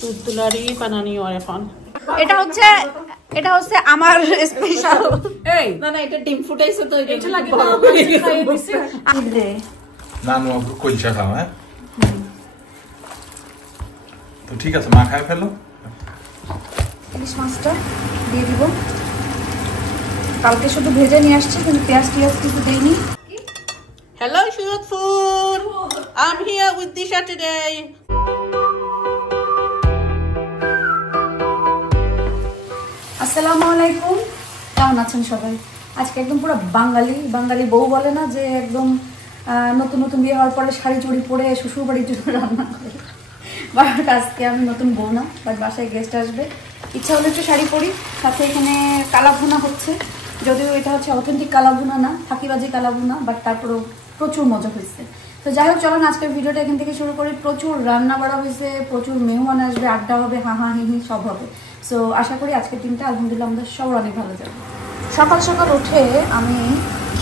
দুধুলারি বানানি আর এখন এটা হচ্ছে আমার স্পেশাল। এই না না এটা ডিম ফুটাইছে তো এটা লাগে না নো কলচা খাও হ্যাঁ তো ঠিক আছে মা খায় ফেলো ইলিশ মাছটা দিয়ে দিব। কালকে শুধু ভেজে নিয়ে আসছি কিন্তু পেঁয়াজ কিছু দেইনি। Hello Surat Food. I'm here with Disha today. আসসালামু আলাইকুম, কেমন আছেন সবাই? আজকে একদম পুরো বাঙালি বউ বলে না যে একদম নতুন নতুন বিয়ে হওয়ার পরে শাড়ি চুড়ি পরে শ্বশুর বাড়ির জন্য রান্না করে, বাট আজকে আমি নতুন বউ না, বাট বাসায় গেস্ট আসবে, ইচ্ছা হলে একটু শাড়ি পরি। সাথে এখানে কালাভুনা হচ্ছে, যদিও এটা হচ্ছে অথেন্টিক কালাভুনা না, ফাঁকিবাজি কালাভুনা, বাট তারপরেও প্রচুর মজা হয়েছে। তো যাই হোক চলুন আজকের ভিডিওটা এখান থেকে শুরু করি। প্রচুর রান্না বাড়া হয়েছে, প্রচুর মেহমান আসবে, আড্ডা হবে, হা হি সব হবে। সো আশা করি আজকের দিনটা আলহামদুলিল্লাহ আমাদের সবার অনেক ভালো যাবে। সকাল সকাল উঠে আমি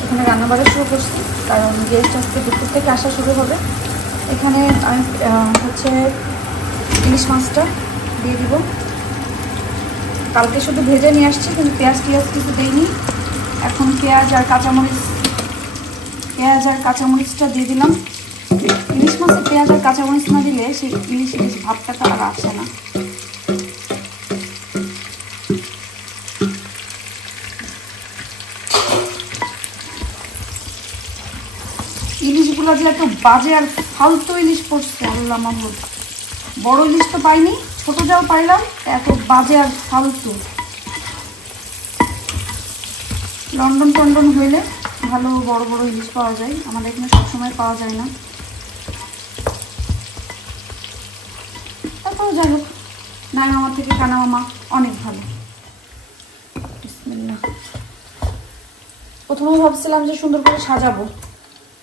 এখানে রান্না বাড়া শুরু করছি, কারণ গেস্ট আজকে দুপুর থেকে আসা শুরু হবে। এখানে আমি হচ্ছে ইলিশ মাছটা দিয়ে দিব। কালকে শুধু ভেজে নিয়ে আসছি কিন্তু পেঁয়াজ কিছু দেইনি। এখন পেঁয়াজ আর কাঁচামরিচটা দিয়ে দিলাম। ইলিশ মাছে পেঁয়াজ আর কাঁচামরিচ না দিলে সেই ইলিশ ভাবটা আর আসে না। ইলিশগুলো যে এত বাজে আর ফালতু ইলিশ পড়ছে, আল্লাহ মাহমুদ। বড় ইলিশ তো পাইনি, ছোট যাও পাইলাম, এত বাজে আর ফালতু। লন্ডন হইলে ভালো বড় বড় ইলিশ পাওয়া যায়, আমাদের এখানে সবসময় পাওয়া যায় না। তারপর যাই হোক, নাই মামা থেকে কানা মামা অনেক ভালো। বিসমিল্লাহ। প্রথমে ভাবছিলাম যে সুন্দর করে সাজাবো,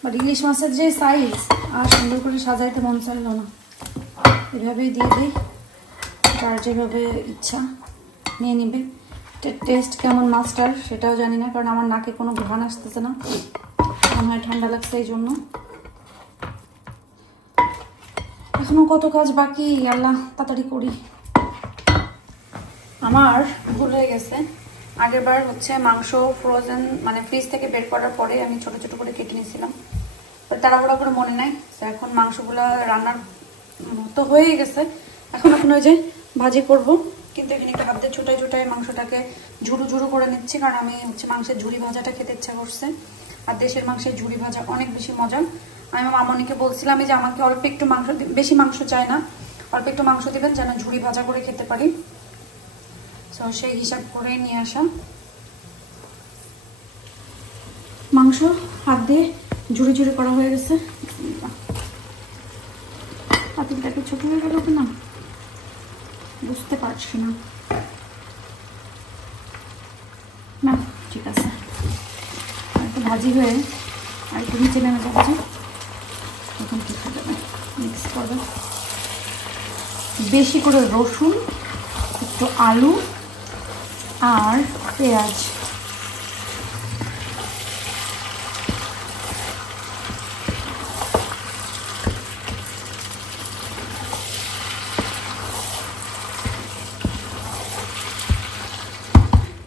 বাট ইলিশ মাছের যে সাইজ আর সুন্দর করে সাজাইতে মন চাইল না। এভাবেই দিয়ে দিই, যার যেভাবে ইচ্ছা নিয়ে নিবে। টেস্ট কেমন মাছটার সেটাও জানি না, কারণ আমার নাকে কোনো ঘ্রাণ আসতেছে না, মনে হয় ঠান্ডা লাগছে এই জন্য। এখনো কত কাজ বাকি, আল্লাহ তাড়াতাড়ি করি। আমার ভুল হয়ে গেছে, আগের বার হচ্ছে মাংস ফ্রোজেন মানে ফ্রিজ থেকে বের করার পরে আমি ছোট ছোট করে কেটে নিয়েছিলাম, তাড়াহুড়া করে মনে নাই। এখন মাংসগুলো রান্নার তো হয়ে গেছে, এখন ওই যে ভাজি করব, কিন্তু এখানে একটু হাত দিয়ে ছোটাই মাংসটাকে ঝুরু করে নিচ্ছি, কারণ আমি হচ্ছে মাংসের ঝুরি ভাজাটা খেতে ইচ্ছা করছে। আর দেশের মাংসের ঝুরি ভাজা অনেক বেশি মজা। আমি মামনিকে বলছিলাম যে আমাকে অল্প একটু মাংস, বেশি মাংস চাই না, অল্প একটু মাংস দিবেন যেন ঝুরি ভাজা করে খেতে পারি। তো সেই হিসাব করে নিয়ে আসা মাংস হাত দিয়ে ঝুরি করা হয়ে গেছে। পাতিলটাকে ছোট হয়ে গেল না, বুঝতে পারছি না, ঠিক আছে। আর একটু ভাজি হয়ে আর একটু নিচে নেমে যাচ্ছে, তখন ঠিক হয়ে যাবে। মিক্স করবে বেশি করে রসুন, একটু আলু আর পেঁয়াজ।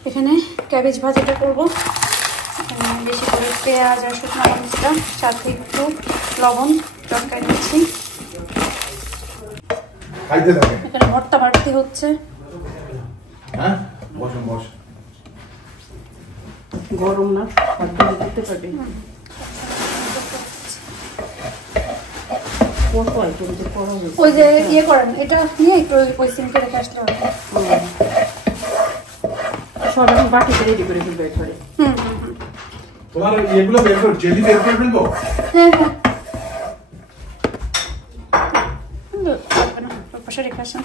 এখানে ক্যাবেজ ভাজিটা করব, এখানে বেশি করে পেঁয়াজ আর শুকনো মরিচটা, সাথে একটু লবণ চটকাই নিচ্ছি। এখানে ভর্তা বাড়তি হচ্ছে, গরম না দিতে পারবে। ওই যে ইয়ে করেন, এটা নিয়ে একটু ওই সিমকে রেখে আসতে হবে। সব এখন বাটিতে রেডি করে ফেলবে ঘরে। তোমার এগুলো বের করে জেলি বের করবেন তো? হ্যাঁ পাশে রেখে আসেন।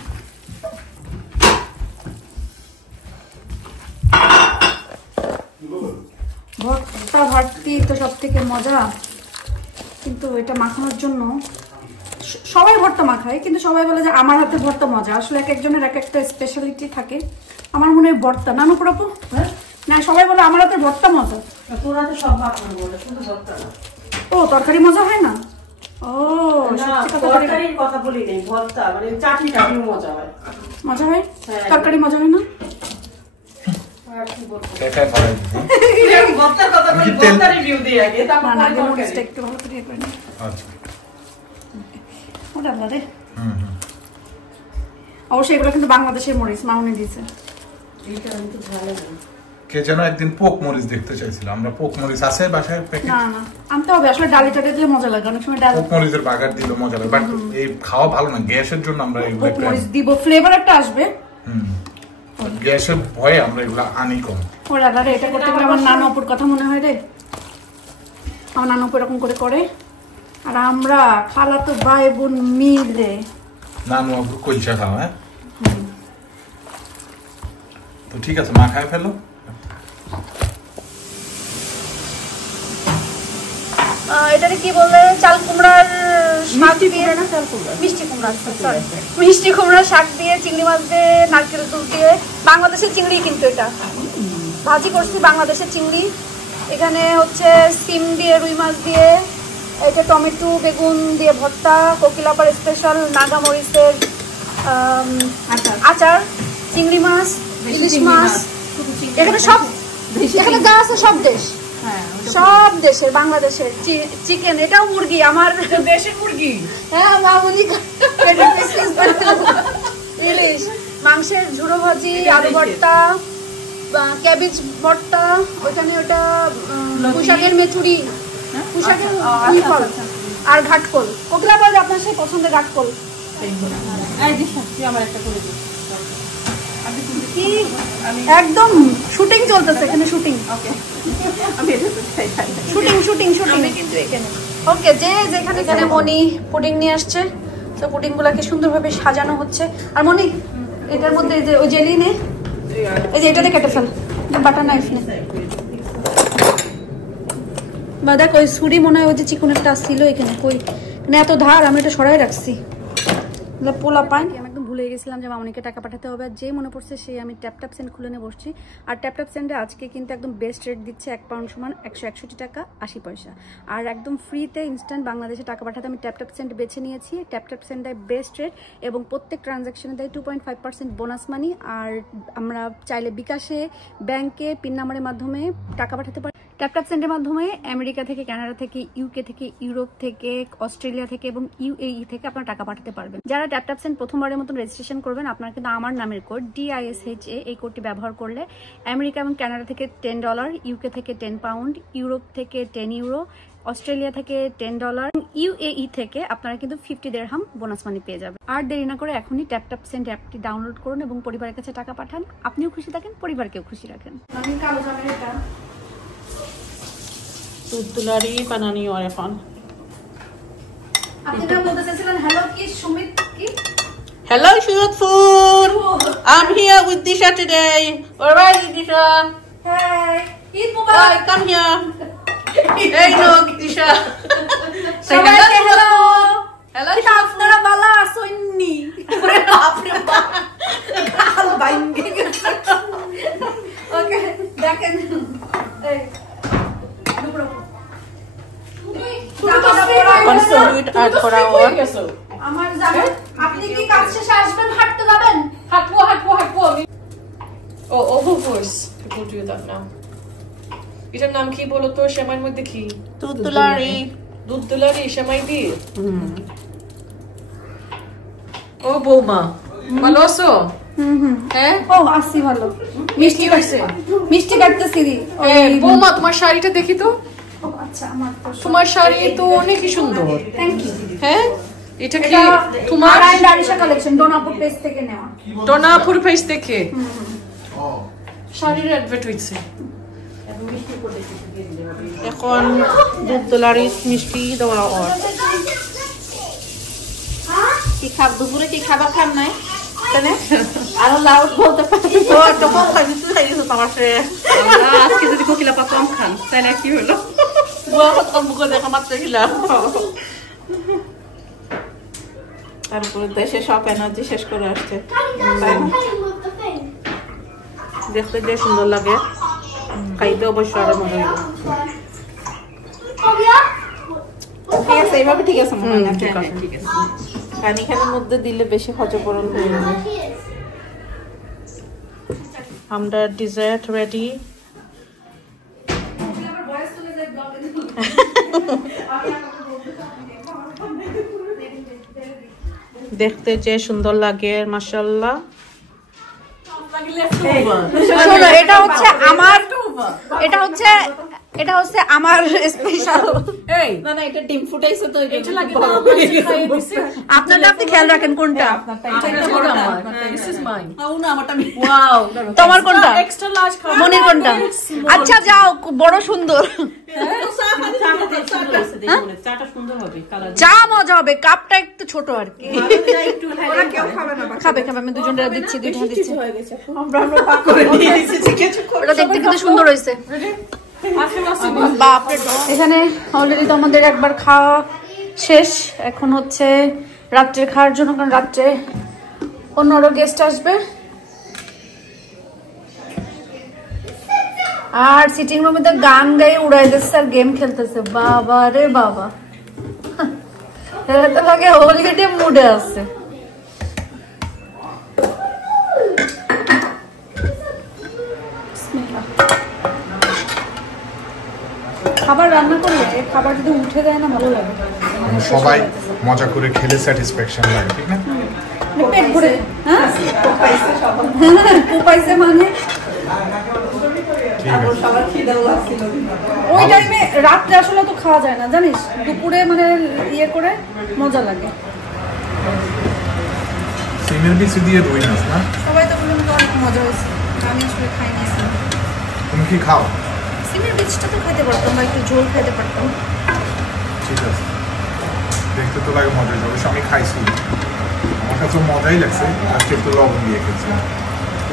ভর্তা ভাটি তো সব থেকে মজা, কিন্তু এটা মাখানোর জন্য সবাই ভর্তা মাখায়, কিন্তু সবাই বলে যে আমার হাতে ভর্তা মজা। আসলে এক একজনের এক একটা স্পেশালিটি থাকে। আমার মনে হয় ভর্তা, নানু পুরাপু না, সবাই বলে আমার হাতে ভর্তা মজা। তোর হাতে সব মাখানো বলে, শুধু ভর্তা না। ও তরকারি মজা হয় না? ও সত্যি তরকারির কথা বলি নেই, ভর্তা মানে চাটনি চাটনি মজা হয়। মজা হয়? তরকারি মজা হয় না? ভর্তার কথা বলি, ভর্তা রিভিউ দিই আগে, তারপর না, আগে তরকারি। মরিচটা একটু ভালো করে ইয়ে করে নিই। আচ্ছা ওটা বাদে। অবশ্যই এগুলো কিন্তু বাংলাদেশের মরিচ, মাউনি দিয়েছে। এইটা আমি তো ভালো না। কে যেন একদিন পোক মরিচ দেখতে চাইছিল, আমরা পোক মরিচ আছে বাসায় প্যাকেট, না না আনতে হবে, আসলে ডালি টালি দিলে মজা লাগে, অনেক সময় ডাল পোক মরিচের বাগার দিলে মজা লাগে, বাট এই খাওয়া ভালো না, গ্যাসের জন্য আমরা এগুলো পোক মরিচ দিব, ফ্লেভার একটা আসবে। গ্যাসের ভয়ে আমরা এগুলো আনি কম। ওরা দাদা এটা করতে গেলে আমার নানু অপুর কথা মনে হয় রে, আমার নানু অপু এরকম করে করে, আর আমরা খালাতো ভাই বোন মিলে নানু আপুর কলসা খাওয়া। হ্যাঁ তো ঠিক আছে, মা খায় ফেলো। এটাকে কি বলে, চাল কুমড়ার শাক দিয়ে, মিষ্টি কুমড়া, সরি মিষ্টি কুমড়ার শাক দিয়ে, চিংড়ি মাছ দিয়ে, নারকেল দুধ দিয়ে, বাংলাদেশের চিংড়ি কিন্তু এটা ভাজি করছি, বাংলাদেশের চিংড়ি। এখানে হচ্ছে সিম দিয়ে, রুই মাছ দিয়ে, এটা টমেটো বেগুন দিয়ে ভর্তা, কোকিলাপার স্পেশাল নাগা মরিচের আচার, চিংড়ি মাছ, ইলিশ মাছ, এখানে সব, এখানে যা আছে সব দেশ, সব দেশের, বাংলাদেশের চিকেন, এটাও মুরগি, আমার দেশের মুরগি। হ্যাঁ মামুনি ইলিশ, মাংসের ঝুড়ো ভাজি, আলু ভর্তা, ক্যাবেজ ভর্তা, ওখানে ওটা পুঁশাকের মেচুরি, পুঁশাকের উই ফল আর ঘাটকল, কোকিলা বলে আপনার সেই পছন্দের ঘাটকল। আমার একটা করে দিই। একদম শুটিং চলতেছে এখানে, শুটিং শুটিং শুটিং শুটিং কিন্তু এখানে। ওকে, যে যেখানে এখানে মনি পুডিং নিয়ে আসছে, তো পুডিং গুলাকে সুন্দরভাবে সাজানো হচ্ছে। আর মনি এটার মধ্যে যে ওই জেলি নে, এই যে এটাতে কেটে ফেল, বাটার নাইফ নে, বা দেখ ওই ছুরি মনে হয় ওই যে চিকন একটা আসছিল এখানে, কই মানে এত ধার, আমি এটা সরাই রাখছি, পোলা পাই। আমি একদম ভুলে গেছিলাম যে মামনিকে টাকা পাঠাতে হবে, আর যে মনে পড়ছে সেই আমি ট্যাপ সেন্ড খুলে নিয়ে বসছি। আর ট্যাপ সেন্ডে আজকে কিন্তু একদম বেস্ট রেট দিচ্ছে, 1 পাউন্ড সমান 161 টাকা 80 পয়সা। আর একদম ফ্রিতে ইনস্ট্যান্ট বাংলাদেশে টাকা পাঠাতে আমি ট্যাপ সেন্ড বেছে নিয়েছি। ট্যাপ সেন্ড দেয় বেস্ট রেট এবং প্রত্যেক ট্রানজ্যাকশনে দেয় 2.5% বোনাস মানি। আর আমরা চাইলে বিকাশে, ব্যাংকে, পিন নাম্বারের মাধ্যমে টাকা পাঠাতে পারি। ট্যাপ সেন্ডের মাধ্যমে আমেরিকা থেকে, কানাডা থেকে, ইউকে থেকে, ইউরোপ থেকে, অস্ট্রেলিয়া থেকে এবং ইউএই থেকে আপনারা টাকা পাঠাতে পারবেন। যারা ট্যাপ সেন্ড প্রথমবারের মতন রেজিস্ট্রেশন করবেন, আপনারা কিন্তু আমার নামের কোড DISHA এই কোডটি ব্যবহার করলে আমেরিকা এবং কানাডা থেকে $10, ইউকে থেকে 10 পাউন্ড, ইউরোপ থেকে 10 ইউরো, অস্ট্রেলিয়া থেকে $10, ইউএই থেকে আপনারা কিন্তু 50 দিরহাম বোনাস মানি পেয়ে যাবেন। আর দেরি না করে এখনই ট্যাপ সেন্ড অ্যাপটি ডাউনলোড করুন এবং পরিবারের কাছে টাকা পাঠান। আপনিও খুশি থাকেন, পরিবারকেও খুশি রাখেন। আমি কালো জামের এটা Tutulari panani or এখন আপনি না বলতে চাইছিলেন হ্যালো কি সুমিত কি? Hello Shuyatfur, I'm here with Disha today. Where are you, Disha? Hey, Eid Hi, Mubarak. come here. Hey, look, Disha. Say সবাইকে হ্যালো। Hello, কি আপনারা ভালো আছেননি? আপনি কাল ভাঙ্গে গেছে। ওকে, দেখেন এই দুপুর Consolid add করা হয়। আমার যাবেন, আপনি কি কাজ শেষে আসবেন, হাঁটতে যাবেন? হাঁটবো আমি। ও ওভারফোর্স people do that now. এটার নাম কি বলো তো, সেমাইয়ের মধ্যে কি? Tutulari. দুধ দুলারি সেমাই দিয়ে। ও বৌমা ভালো আছো? হ্যাঁ, ও আসি ভালো। মিষ্টি কাটছে, মিষ্টি কাটতেছি। বৌমা তোমার শাড়িটা দেখি তো। আচ্ছা, আমার তো তোমার শাড়ি তো অনেকই সুন্দর। Thank you. হ্যাঁ, এটা কি এটা তোমার? আরিশা কালেকশন, ডোনাপুর পেজ থেকে নেওয়া। ডোনাপুর পেজ থেকে শাড়ির অ্যাডভার্ট হইছে। এখন দুধদুলারি মিষ্টি দেওয়া হয়। কি খাব দুপুরে, কি খাবার খান নাই তাহলে আরো লাউড বলতে পারি। ও তো কম খাবি, তুই খাই দিছিস আমার সাথে। আজকে যদি কোকিলাপা কম খান তাহলে কি হলো? বুয়া কত কম করে দেখা মাত্র খেলাম। তারপরে দেশে সব এনার্জি শেষ করে আসছে, দেখতে যে সুন্দর লাগে, খাইতে অবশ্য আরো মজা হইব। আছে, এইভাবে ঠিক আছে মনে হয় না? ঠিক আছে ঠিক আছে পানি খানের মধ্যে দিলে বেশি হজবরল হয়ে যাবে। আমরা ডিজার্ট রেডি দেখতে যে সুন্দর লাগে মাশাআল্লাহ শোনো, এটা হচ্ছে আমার স্পেশাল। না না, এটা ডিম ফুটাইছে তো এটা লাগে না আপনারটা আপনি খেয়াল রাখেন কোনটা। This is mine. ওয়াও, তোমার কোনটা? Extra large খাও। মনির কোনটা? আচ্ছা যাও, বড় সুন্দর। চাটা সুন্দর হবে, কালার চা মজা হবে, কাপটা একটু ছোট আর কি। একটু ওরা কেউ খাবে না, খাবে আমি দুজনটা দিচ্ছি, দুইটা দিচ্ছি। হয়ে গেছে আমরা ভাগ করে দিয়ে দিয়েছি কিছু করে। ওটা দেখতে কিন্তু সুন্দর হয়েছে। বাপরে, এখানে অলরেডি তো আমাদের একবার খাওয়া শেষ। এখন হচ্ছে রাত্রে খাওয়ার জন্য, কারণ রাত্রে অন্যরা গেস্ট আসবে। আর সিটিং রুমে তো গান গায়ে উড়াই দিচ্ছে আর গেম খেলতেছে। বাবা রে বাবা, এরা তো লাগে হলিডে মুডে আছে। খাবার রান্না করলে খাবার যদি উঠে দেয় না ভালো লাগে, সবাই মজা করে খেলে স্যাটিসফ্যাকশন লাগে, ঠিক না? পেট ভরে। হ্যাঁ, উপাইছে মানে ঠিক আছে। সবার খিদেও লাগছিল। ওই টাইমে রাত্রে আসলে তো খাওয়া যায় না জানিস, দুপুরে মানে ইয়ে করে মজা লাগে। সিমের বিচি দিয়ে রুই মাছ না? সবাই তো বললাম তো অনেক মজা হয়েছে, আমি আসলে খাই না। তুমি কি খাও? সিমের বীজটা তো খেতে পারতাম বা একটু ঝোল খেতে পারতাম। ঠিক আছে, দেখতে তো লাগে মজা হয়েছে। অবশ্য আমি খাইছি, আমার কাছে মজাই লাগছে। আজকে একটু লবণ দিয়ে খেয়েছি,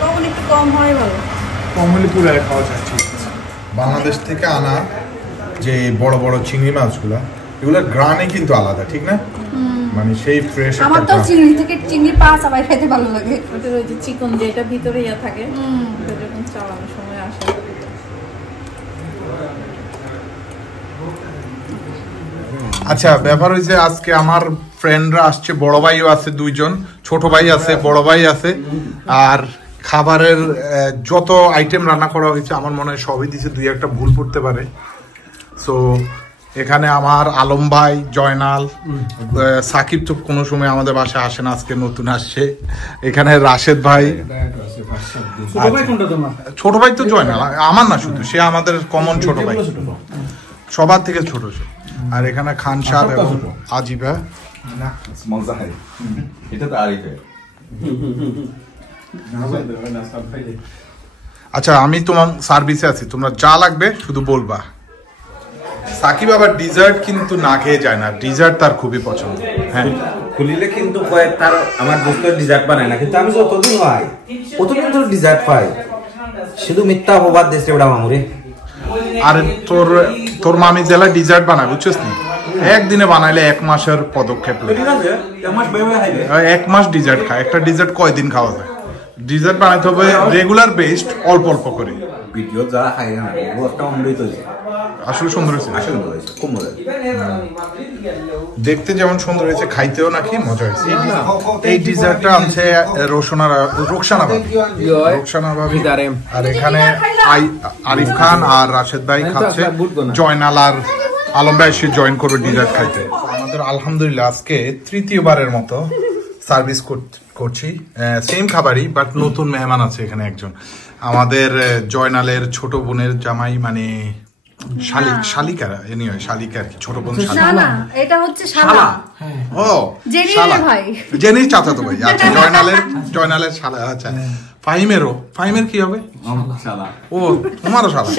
লবণ একটু কম হয় ভালো। কম হলে পুরো খাওয়া যায়। ঠিক আছে। বাংলাদেশ থেকে আনা যে বড় বড় চিংড়ি মাছগুলো, এগুলোর গ্রানে কিন্তু আলাদা, ঠিক না? মানে সেই ফ্রেশ। আমার তো চিংড়ি থেকে চিংড়ি পা চাবাই খেতে ভালো লাগে। ওটা ওই যে চিকন যেটা ভিতরে ইয়া থাকে, যখন চালানোর সময় আসে। আচ্ছা, ব্যাপার হয়েছে আজকে আমার ফ্রেন্ডরা আসছে, বড় ভাইও আছে, দুইজন ছোট ভাই আছে, বড় ভাই আছে। আর খাবারের যত আইটেম রান্না করা হয়েছে আমার মনে হয় সবই দিছে, দুই একটা ভুল পড়তে পারে। সো এখানে আমার আলম ভাই, জয়নাল, সাকিব তো কোনো সময় আমাদের বাসায় আসে না, আজকে নতুন আসছে। এখানে রাশেদ ভাই, ছোট ভাই তো জয়নাল, আমার না শুধু, সে আমাদের কমন ছোট ভাই, সবার থেকে ছোট সে। আর এখানে খান সাহেব এবং আজিবা। আচ্ছা, আমি তোমার সার্ভিসে আছি, তোমরা যা লাগবে শুধু বলবা। সাকিব আবার ডিজার্ট কিন্তু না খেয়ে যায় না, ডিজার্ট তার খুবই পছন্দ। হ্যাঁ, খুলিলে কিন্তু কয় তার আমার দোস্তের ডিজার্ট বানায় না, কিন্তু আমি যতদিন হয় কতদিন ধরে ডিজার্ট পাই, শুধু মিথ্যা অপবাদ দেশে ওটা মামুরে। আর তোর মামি জেলা ডিজার্ট বানায়, বুঝছিস না? একদিনে বানাইলে 1 মাসের পদক্ষেপ লাগে। 1 মাস ডিজার্ট খায়, একটা ডিজার্ট কয়দিন খাওয়া যায়? ডিজার্ট বানাইতে হবে রেগুলার বেসড, অল্প অল্প করে। ভিডিও যারা খায় না ও একটা অমৃত হয়েছে, আসলে সুন্দর হয়েছে, আসলে খুব মজা। দেখতে যেমন সুন্দর হয়েছে, খাইতেও নাকি মজা হয়েছে। এই ডিজার্টটা আনছে রোকসানা ভাবি। আর এখানে আরিফ খান আর রাশেদ ভাই খাচ্ছে, জয়নাল আর আলম ভাই এসে জয়েন করবে ডিজার্ট খাইতে। আমাদের আলহামদুলিল্লাহ আজকে তৃতীয়বারের মতো সার্ভিস করছি, সেম খাবারই, বাট নতুন মেহমান আছে এখানে একজন, আমাদের জয়নালের ছোট বোনের জামাই, মানে শালিকা, এনিওয়ে শালিকা আর কি, ছোট বোন না শালিকা। না, এটা হচ্ছে শালা। ও জেনির ভাই, জেনির চাচাতো ভাই। আচ্ছা, জয়নালের শালা। আচ্ছা, ফাহিমের কি হবে? ও তোমারও শালা।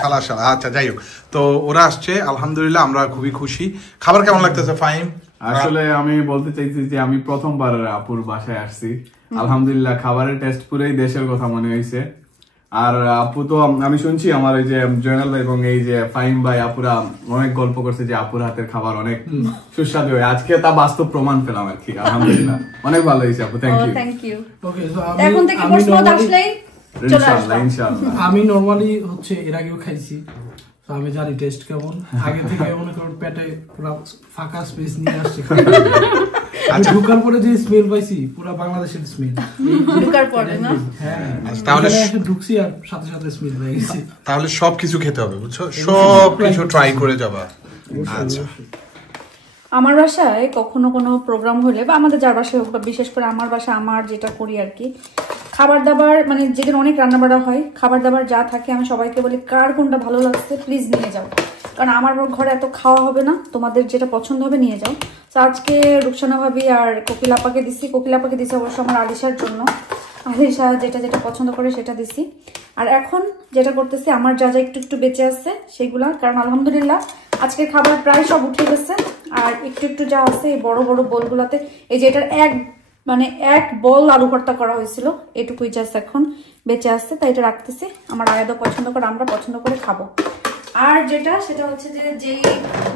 শালা। আচ্ছা, যাই হোক, তো ওরা আসছে, আলহামদুলিল্লাহ আমরা খুবই খুশি। খাবার কেমন লাগতেছে ফাহিম? আসলে আমি বলতে চাইছি যে আমি প্রথমবার আপুর বাসায় আসছি, আলহামদুলিল্লাহ খাবারের টেস্ট পুরোই দেশের কথা মনে হয়েছে। আর আপু তো আমি শুনছি আমার এই যে জয়নাল ভাই এবং এই যে ফাহিম ভাই আপুরা অনেক গল্প করছে যে আপুর হাতের খাবার অনেক সুস্বাদু হয়, আজকে তা বাস্তব প্রমাণ পেলাম আর কি। আলহামদুলিল্লাহ অনেক ভালো হয়েছে আপু, থ্যাংক ইউ। এখন থেকে প্রশ্ন আসলেই চলে আসবে ইনশাআল্লাহ। আমি নরমালি হচ্ছে এর আগেও খাইছি, আমি জানি টেস্ট কেমন। আগে থেকে মনে করুন পেটে পুরো ফাঁকা স্পেস নিয়ে আসছে। আমি ঢোকার পরে যে স্মেল পাইছি পুরো বাংলাদেশের স্মেল। ঢোকার পরে না? হ্যাঁ, তাহলে ঢুকছি আর সাথে সাথে স্মেল পেয়ে গেছি। তাহলে সবকিছু খেতে হবে, বুঝছো? সবকিছু ট্রাই করে যাবা। আচ্ছা, আমার বাসায় কখনো কোনো প্রোগ্রাম হলে বা আমাদের যার বাসায় হোক, বা বিশেষ করে আমার বাসায় আমার যেটা করি আর কি, খাবার দাবার মানে যেদিন অনেক রান্না বাড়া হয়, খাবার দাবার যা থাকে আমি সবাইকে বলি কার কোনটা ভালো লাগছে প্লিজ নিয়ে যাও, কারণ আমার ঘরে এত খাওয়া হবে না, তোমাদের যেটা পছন্দ হবে নিয়ে যাও। তো আজকে রুকসানা ভাবি আর কোকিলাপাকে দিছি অবশ্য আমার আলিশার জন্য। আলিশা যেটা যেটা পছন্দ করে সেটা দিছি। আর এখন যেটা করতেছি, আমার যা যা একটু একটু বেঁচে আছে সেগুলা, কারণ আলহামদুলিল্লাহ আজকের খাবার প্রায় সব উঠে গেছে। আর একটু একটু যা আছে এই বড় বড় বোলগুলাতে, এই যে এটার এক বল আলু ভর্তা করা হয়েছিল, এটুকুই জাস্ট এখন বেঁচে আসছে, তাই এটা রাখতেছি। আমার আয়াদও পছন্দ করে, আমরা পছন্দ করে খাবো। আর সেটা হচ্ছে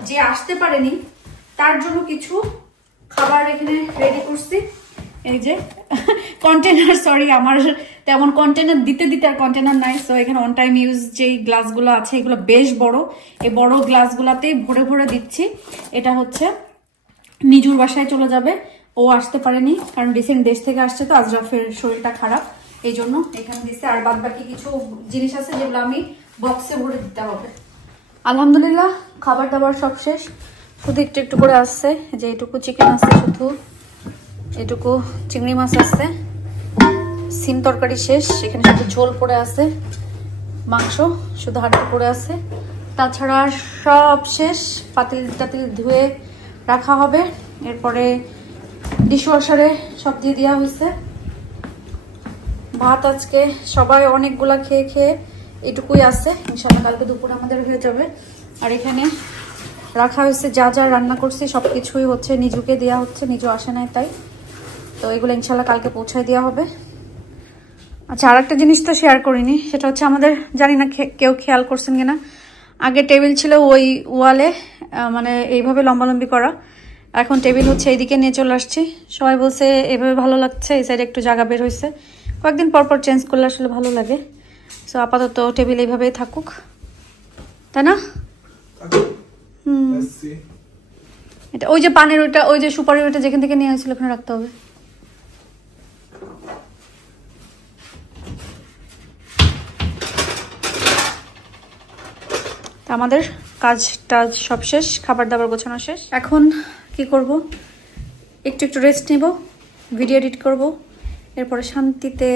যে আসতে পারেনি তার জন্য কিছু খাবার এখানে রেডি করছি। এই যে কন্টেনার, সরি আমার তেমন কন্টেনার দিতে আর কন্টেনার নাই। তো এখানে অন টাইম ইউজ যেই গ্লাসগুলো আছে এগুলো বেশ বড়, এই বড় গ্লাসগুলাতে ভরে ভরে দিচ্ছি। এটা হচ্ছে নিজুর বাসায় চলে যাবে, ও আসতে পারেনি কারণ রিসেন্ট দেশ থেকে আসছে, তো আজরাফের শরীরটা খারাপ, এই জন্য এখানে দিচ্ছে। আর বাদ বাকি কিছু জিনিস আছে যেগুলো আমি বক্সে ভরে দিতে হবে। আলহামদুলিল্লাহ খাবার দাবার সব শেষ, শুধু একটু একটু করে আসছে। যে এটুকু চিকেন আছে, শুধু এটুকু চিংড়ি মাছ আছে, সিম তরকারি শেষ, এখানে শুধু ঝোল পড়ে আছে, মাংস শুধু হাড়টা পড়ে আছে, তাছাড়া সব শেষ। পাতিল টাতিল ধুয়ে রাখা হবে, এরপরে ডিশওয়াশারে সব দিয়ে দেওয়া হয়েছে। ভাত আজকে সবাই অনেকগুলা খেয়ে এটুকুই আছে, ইনশাল্লাহ কালকে দুপুরে আমাদের হয়ে যাবে। আর এখানে রাখা হয়েছে যা যা রান্না করছি সবকিছুই হচ্ছে নিজুকে দেওয়া হচ্ছে, নিজু আসে নাই তাই, তো এগুলো ইনশাল্লাহ কালকে পৌঁছায় দেওয়া হবে। আচ্ছা, আর একটা জিনিস তো শেয়ার করিনি, সেটা হচ্ছে আমাদের, জানি না কেউ খেয়াল করছেন কিনা, আগে টেবিল ছিল ওই ওয়ালে, মানে এইভাবে লম্বালম্বি করা, এখন টেবিল হচ্ছে এইদিকে নিয়ে চলে আসছি। সবাই বলছে এইভাবে ভালো লাগছে, এই সাইডে একটু জায়গা বের হয়েছে, কয়েকদিন পর চেঞ্জ করলে আসলে ভালো লাগে। সো আপাতত টেবিল এইভাবেই থাকুক, তাই না? এটা ওই যে পানের ওইটা, ওই যে সুপারির ওইটা যেখান থেকে নিয়ে আসছিল ওখানে রাখতে হবে। আমাদের কাজ টাজ সব শেষ, খাবার দাবার গোছানো শেষ। এখন কি করব, একটু রেস্ট নেব, ভিডিও এডিট করব, এরপরে শান্তিতে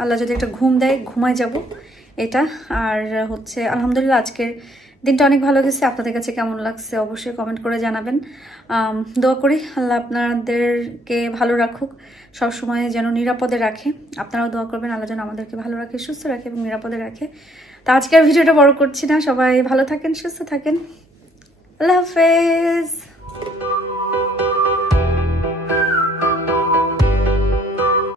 আল্লাহ যদি একটা ঘুম দেয় ঘুমায় যাব এটা। আর হচ্ছে আলহামদুলিল্লাহ আজকের দিনটা অনেক ভালো গেছে। আপনাদের কাছে কেমন লাগছে অবশ্যই কমেন্ট করে জানাবেন। দোয়া করি আল্লাহ আপনাদেরকে ভালো রাখুক, সবসময় যেন নিরাপদে রাখে। আপনারাও দোয়া করবেন আল্লাহ যেন আমাদেরকে ভালো রাখে, সুস্থ রাখে এবং নিরাপদে রাখে। তো আজকের ভিডিওটা বড় করছি না, সবাই ভালো থাকেন, সুস্থ থাকেন, আল্লাহ হাফেজ।